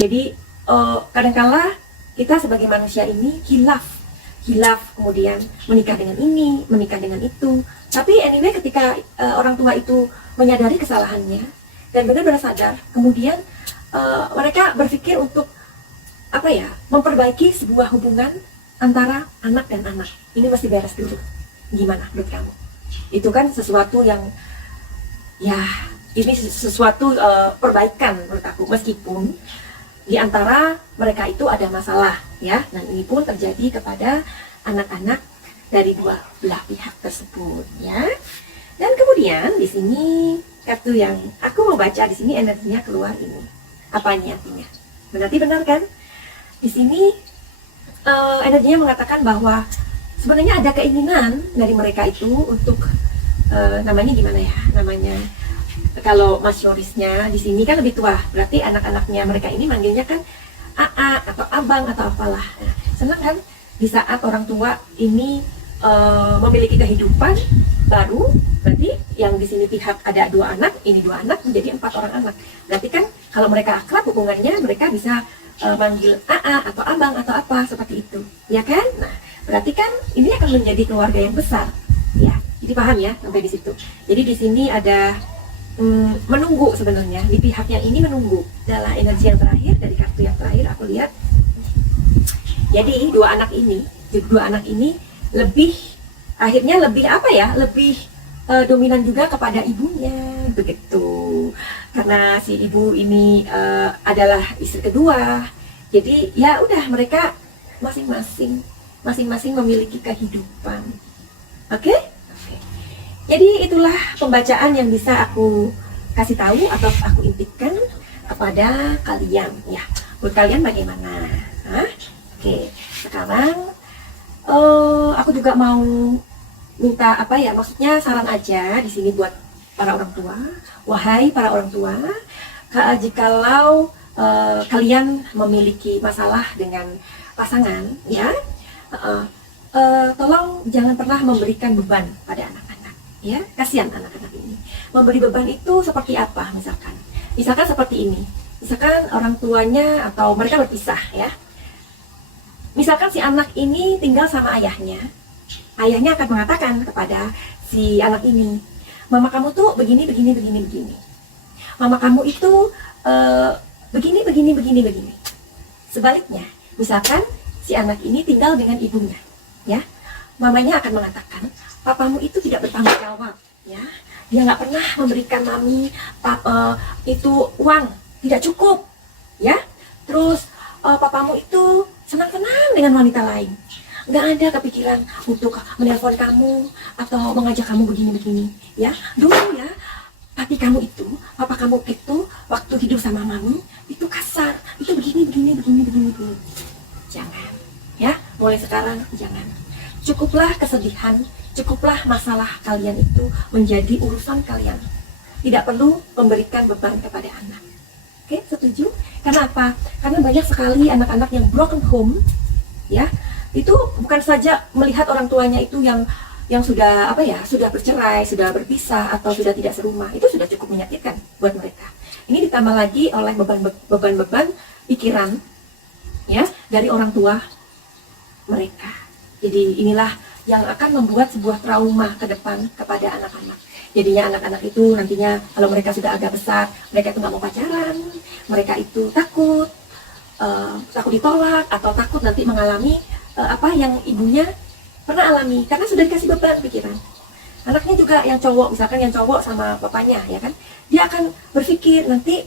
Jadi kadangkala kita sebagai manusia ini hilaf, kemudian menikah dengan ini, menikah dengan itu. Tapi anyway ketika orang tua itu menyadari kesalahannya dan benar-benar sadar, kemudian mereka berpikir untuk memperbaiki sebuah hubungan antara anak dan anak. Ini mesti beres dulu. Gimana menurut kamu? Itu kan sesuatu yang ini sesuatu perbaikan menurut aku, meskipun di antara mereka itu ada masalah ya, dan ini pun terjadi kepada anak-anak dari dua belah pihak tersebut ya. Dan kemudian di sini kartu yang aku mau baca di sini energinya keluar ini. Apa ini artinya? Berarti benar kan? Di sini energinya mengatakan bahwa sebenarnya ada keinginan dari mereka itu untuk namanya gimana ya? Namanya kalau Mas Yorisnya di sini kan lebih tua, berarti anak-anaknya mereka ini manggilnya kan AA atau abang atau apalah. Nah, senang kan di saat orang tua ini memiliki kehidupan baru, berarti yang di sini pihak ada 2 anak, ini 2 anak menjadi 4 orang anak. Berarti kan kalau mereka akrab hubungannya, mereka bisa manggil AA atau abang atau apa seperti itu, ya kan? Nah, berarti kan ini akan menjadi keluarga yang besar, ya. Jadi paham ya sampai di situ. Jadi di sini ada menunggu sebenarnya, di pihak yang ini menunggu adalah energi yang terakhir dari kartu yang terakhir aku lihat. Jadi dua anak ini lebih akhirnya lebih lebih dominan juga kepada ibunya begitu, karena si ibu ini adalah istri kedua. Jadi ya udah, mereka masing-masing memiliki kehidupan. Oke? Jadi itulah pembacaan yang bisa aku kasih tahu atau aku intikan kepada kalian ya. Buat kalian bagaimana? Oke, sekarang aku juga mau minta maksudnya saran aja di sini buat para orang tua. Wahai para orang tua, jikalau kalian memiliki masalah dengan pasangan ya, tolong jangan pernah memberikan beban pada anak-anak. Ya, kasihan anak-anak ini. Memberi beban itu seperti apa? Misalkan seperti ini. Misalkan orang tuanya atau mereka berpisah ya. Misalkan si anak ini tinggal sama ayahnya. Ayahnya akan mengatakan kepada si anak ini, "Mama kamu tuh begini. Mama kamu itu begini. Sebaliknya, misalkan si anak ini tinggal dengan ibunya, ya. Mamanya akan mengatakan, "Papamu itu tidak bertanggung jawab, ya. Dia nggak pernah memberikan mami itu uang, tidak cukup, ya. Terus papamu itu senang-senang dengan wanita lain, nggak ada kepikiran untuk menelpon kamu atau mengajak kamu begini, ya. Dulu ya, papa kamu itu waktu hidup sama mami itu kasar, itu begini. Jangan, ya. Mulai sekarang jangan. Cukuplah kesedihan, cukuplah masalah kalian itu menjadi urusan kalian. Tidak perlu memberikan beban kepada anak." Oke, setuju? Karena apa? Karena banyak sekali anak-anak yang broken home, ya. Itu bukan saja melihat orang tuanya itu yang sudah sudah bercerai, sudah berpisah atau sudah tidak serumah. Itu sudah cukup menyakitkan buat mereka. Ini ditambah lagi oleh beban pikiran ya dari orang tua mereka. Jadi inilah yang akan membuat sebuah trauma ke depan kepada anak-anak. Jadinya anak-anak itu nantinya kalau mereka sudah agak besar, mereka itu nggak mau pacaran, mereka itu takut ditolak atau takut nanti mengalami apa yang ibunya pernah alami karena sudah dikasih beban pikiran. Anaknya juga yang cowok, misalkan yang cowok sama papanya ya kan, dia akan berpikir nanti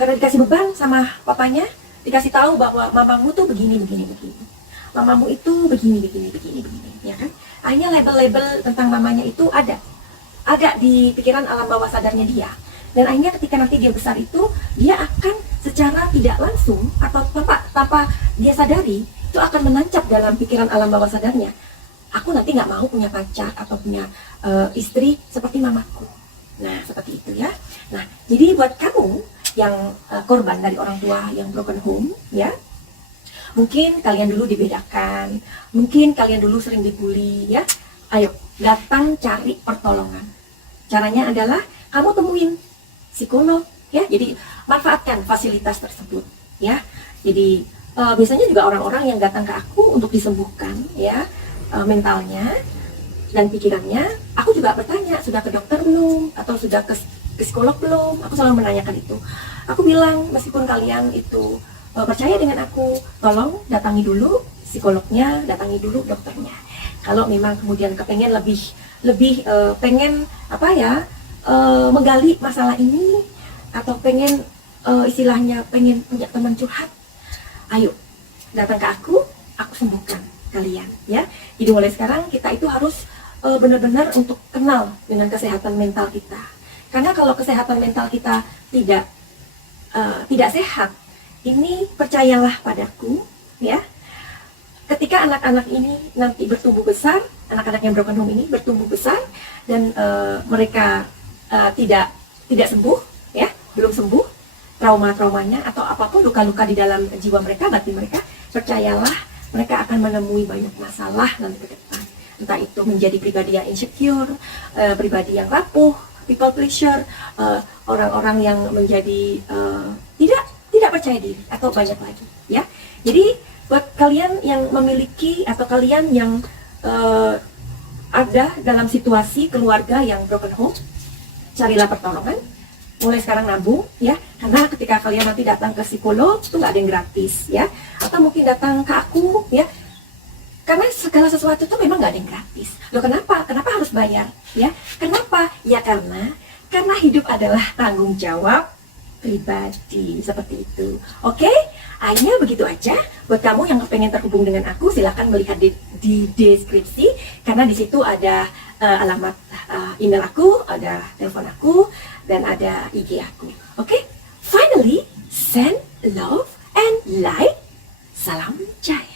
karena dikasih beban sama papanya, dikasih tahu bahwa mamamu tuh begini. Mamamu itu begini, ya kan? Akhirnya label-label tentang mamanya itu ada di pikiran alam bawah sadarnya dia. Dan akhirnya ketika nanti dia besar itu, dia akan secara tidak langsung atau tanpa dia sadari, itu akan menancap dalam pikiran alam bawah sadarnya. Aku nanti nggak mau punya pacar atau punya istri seperti mamaku. Nah, seperti itu ya. Nah, jadi buat kamu yang korban dari orang tua yang broken home, ya. Mungkin kalian dulu dibedakan, mungkin kalian dulu sering dibully, ya. Ayo, datang cari pertolongan. Caranya adalah kamu temuin psikolog, ya. Jadi manfaatkan fasilitas tersebut. ya. Jadi biasanya juga orang-orang yang datang ke aku untuk disembuhkan ya, mentalnya dan pikirannya, aku juga bertanya, sudah ke dokter belum atau sudah ke psikolog belum? Aku selalu menanyakan itu. Aku bilang, meskipun kalian itu percaya dengan aku, tolong datangi dulu psikolognya, datangi dulu dokternya. Kalau memang kemudian kepengen lebih pengen apa ya, menggali masalah ini, atau pengen istilahnya pengen punya teman curhat, ayo datang ke aku sembuhkan kalian ya. Jadi mulai sekarang kita itu harus benar-benar untuk kenal dengan kesehatan mental kita. Karena kalau kesehatan mental kita tidak sehat, ini percayalah padaku ya, ketika anak-anak ini nanti bertumbuh besar, anak-anak yang broken home ini bertumbuh besar dan mereka tidak sembuh ya, belum sembuh traumanya atau apapun luka-luka di dalam jiwa mereka, batin mereka, percayalah mereka akan menemui banyak masalah nanti ke depan. Entah itu menjadi pribadi yang insecure, pribadi yang rapuh, people pleaser, orang-orang yang menjadi tidak percaya diri, atau banyak lagi ya. Jadi buat kalian yang memiliki atau kalian yang ada dalam situasi keluarga yang broken home, carilah pertolongan. Mulai sekarang nabung ya, karena ketika kalian nanti datang ke psikolog itu nggak ada yang gratis ya, atau mungkin datang ke aku ya, karena segala sesuatu itu memang nggak ada yang gratis. Loh kenapa harus bayar ya? Kenapa ya? Karena hidup adalah tanggung jawab pribadi, seperti itu. Oke, hanya begitu aja. Buat kamu yang pengen terhubung dengan aku, silahkan melihat di deskripsi, karena di situ ada alamat email aku, ada telepon aku, dan ada IG aku. Oke, finally, send love and light. Salam Jaya.